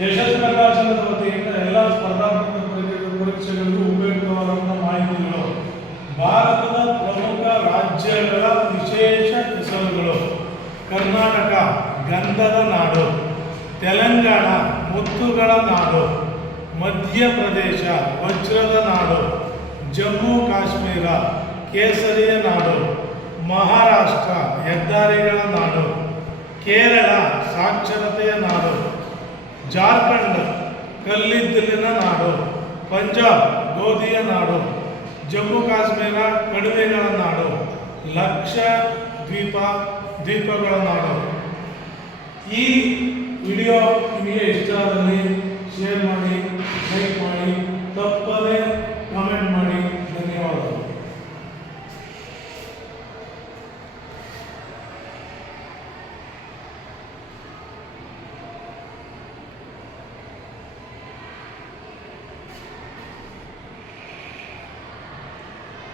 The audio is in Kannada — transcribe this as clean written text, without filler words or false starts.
ಯಶಸ್ವಿ ಪ್ರಕಾಶನದ ವತಿಯಿಂದ ಎಲ್ಲ ಸ್ಪರ್ಧಾತ್ಮಕ ಪರೀಕ್ಷೆಗಳಿಗೂ ಉಪಯುಕ್ತವಾದಂಥ ಮಾಹಿತಿಗಳು. ಭಾರತದ ಪ್ರಮುಖ ರಾಜ್ಯಗಳ ವಿಶೇಷ ಹೆಸರುಗಳು: ಕರ್ನಾಟಕ ಗಂಧದ ನಾಡು, ತೆಲಂಗಾಣ ಮುತ್ತುಗಳ ನಾಡು, ಮಧ್ಯಪ್ರದೇಶ ವಜ್ರದ ನಾಡು, ಜಮ್ಮು ಕಾಶ್ಮೀರ ಕೇಸರಿಯ ನಾಡು, ಮಹಾರಾಷ್ಟ್ರ ಹೆದ್ದಾರಿಗಳ ನಾಡು, ಕೇರಳ ಸಾಕ್ಷರತೆಯ ನಾಡು, ಜಾರ್ಖಂಡ್ ಕಲ್ಲಿದ್ದಲಿನ ನಾಡು, ಪಂಜಾಬ್ ಗೋಧಿಯ ನಾಡು, ಜಮ್ಮು ಕಾಶ್ಮೀರ ಕಣಿವೆಗಳ ನಾಡು, ದ್ವೀಪಗಳ ನಾಡು. ಈ ವಿಡಿಯೋ ನಿಮಗೆ ಇಷ್ಟ ಆದಲ್ಲಿ ಶೇರ್ ಮಾಡಿ.